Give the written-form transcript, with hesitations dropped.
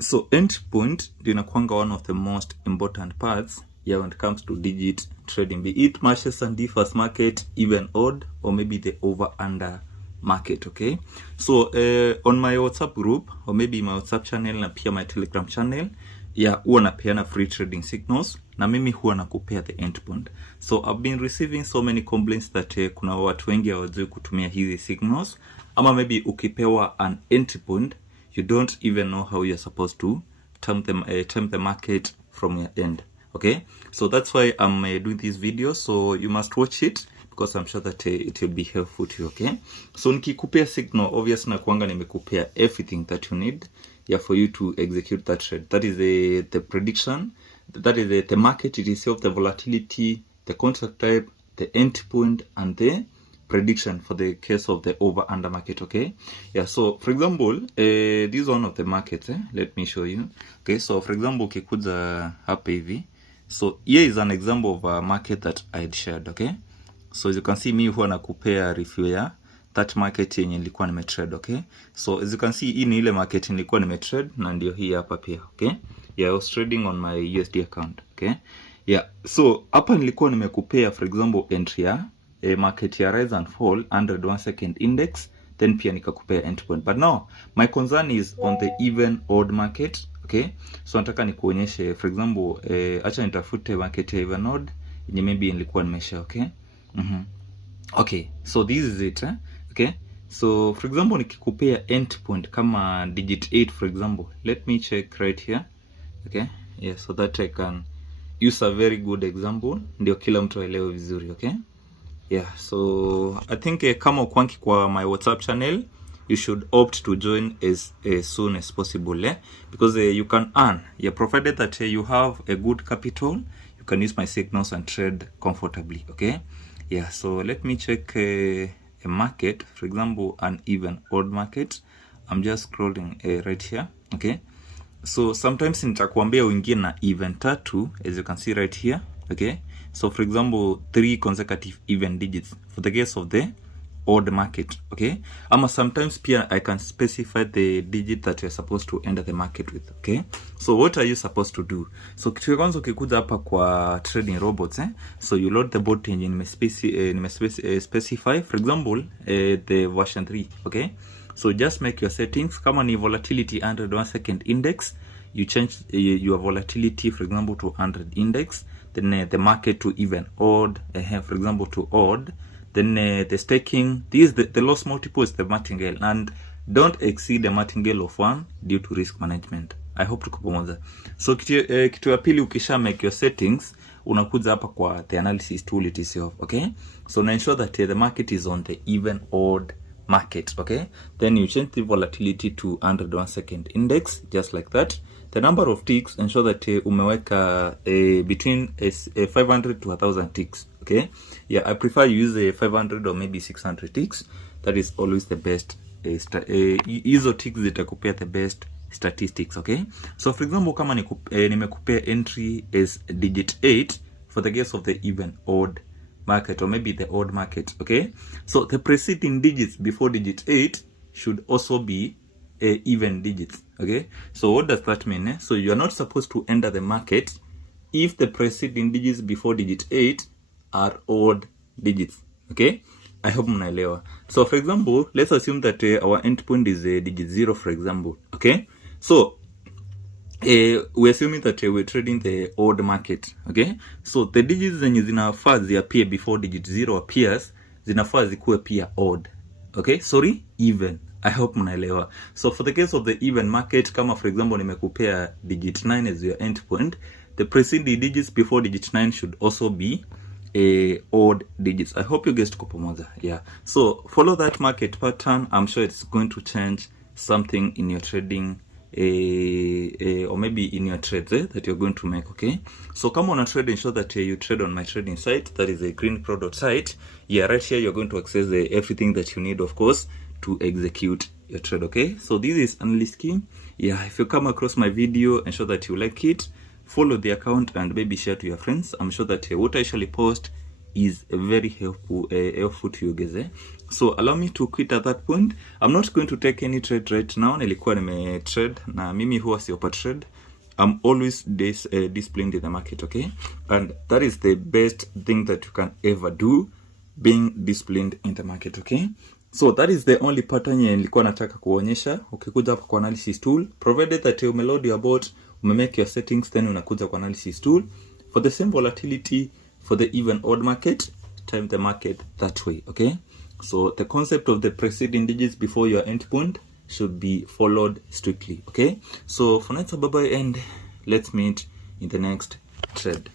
So endpoint inakuanga one of the most important parts when it comes to digit trading, be it matches and differs market, even odd, or maybe the over under market. Okay, so on my WhatsApp group or maybe my WhatsApp channel na pia my Telegram channel huwa napeana free trading signals na mimi huwa nakupea the endpoint. So I've been receiving so many complaints that kuna watu wengi hawajui kutumia hizi signals, ama maybe ukipewa an endpoint you don't even know how you're supposed to time the market from your end. Okay, so that's why I'm doing this video, so you must watch it because I'm sure that it will be helpful to you. Okay, so nikikupea signal, obviously nakuanga nimekupea everything that you need for you to execute that trade. That is the prediction, that is the market it itself, the volatility, the contract type, the endpoint, and the prediction for the case of the over under market. Okay, so for example this is one of the markets. Let me show you. Okay, so for example ukikuja hapa hivi, so here is an example of a market that I had shared. Okay, so as you can see me huwa nakupea review ya that market yenye nilikuwa nimetrade. Okay, so as you can see hii ni ile market nilikuwa nimetrade na ndio hii hapa pia. Okay, I was trading on my USD account. Okay, so hapa nilikuwa nimekupea for example entry ya market ya rise and fall under 1 second index, then pia nikakupea endpoint. But now my concern is on the even odd market. Okay, so nataka nikuonyeshe for example acha nitafute market ya even odd yenye maybe nilikuwa nimesha. Okay, okay, so this is it. Okay, so for example nikikupea endpoint kama digit 8 for example, let me check right here. Okay, so that I can use a very good example ndio kila mtu aelewe vizuri. Okay, so I think kama ukwanki kwa my WhatsApp channel, you should opt to join as soon as possible, because you can earn, provided that you have a good capital, you can use my signals and trade comfortably. Okay, so let me check a market, for example an even odd market. I'm just scrolling right here. Okay, so sometimes nitakwambia uingie na even tatu, as you can see right here. Okay, so for example 3 consecutive even digits for the case of the odd market. Okay, ama sometimes pia I can specify the digit that you're supposed to enter the market with. Okay, so what are you supposed to do? So kitu kwanza ukikuja hapa kwa trading robots, so you load the bot yenye specify for example the version 3. Okay, so just make your settings. Kama ni volatility under 1 second index, you change your volatility for example to 100 index, then the market to even odd, for example to odd, then the staking, this the loss multiple is the martingale, and don't exceed the martingale of 1 due to risk management. I hope tuko pamoja. So kitu ya pili, ukisha make your settings, unakuja hapa kwa the analysis tool itself. Okay, so na ensure that the market is on the even odd market. Okay, then you change the volatility to under 1 second index, just like that. The number of ticks, ensure that umeweka between 500 to 1000 ticks. Okay, I prefer you use 500 or maybe 600 ticks. That is always the best. Hizo ticks zitakupea the best statistics. Okay, so for example kama nimekupea entry as digit 8 for the case of the even odd market or maybe the odd market. Okay, so the preceding digits before digit 8 should also be even digits. Okay, so what does that mean? So you are not supposed to enter the market if the preceding digits before digit 8 are odd digits. Okay, I hope mnaelewa. So for example, let's assume that our endpoint is digit 0 for example. Okay, so we're assuming that we're trading the odd market. Okay, so the digits zenye zinafaa ziappear before digit 0 appears, zinafaa zikuwe pia odd. Okay, sorry, even. I hope mnaelewa. So for the case of the even market, kama for example nimekupea digit 9 as your endpoint, the preceding digits before digit 9 should also be odd digits. I hope you guys tuko pamoja. So follow that market pattern. I'm sure it's going to change something in your trading or maybe in your trades that you're going to make. Okay, so come on a trade, ensure that you trade on my trading site, that is a green product site. Right here you're going to access everything that you need, of course, to execute your trade. Okay, so this is Analyst King. If you come across my video, ensure that you like it, follow the account, and maybe share to your friends. I'm sure that what I usually post is very helpful to you guys. So allow me to quit at that point. I'm not going to take any trade right now. Nilikuwa nime trade na mimi huwa siopa trade. I'm always disciplined in the market, okay? And that is the best thing that you can ever do, being disciplined in the market, okay? So that is the only pattern nilikuwa nataka kuonyesha. Ukikuja hapa kwa analysis tool, provided that you umeload your bot, umemake your settings, then unakuja kwa analysis tool. For the same volatility, for the even odd market, time the market that way, okay? So the concept of the preceding digits before your endpoint should be followed strictly, okay? So for now, bye bye, and let's meet in the next trade.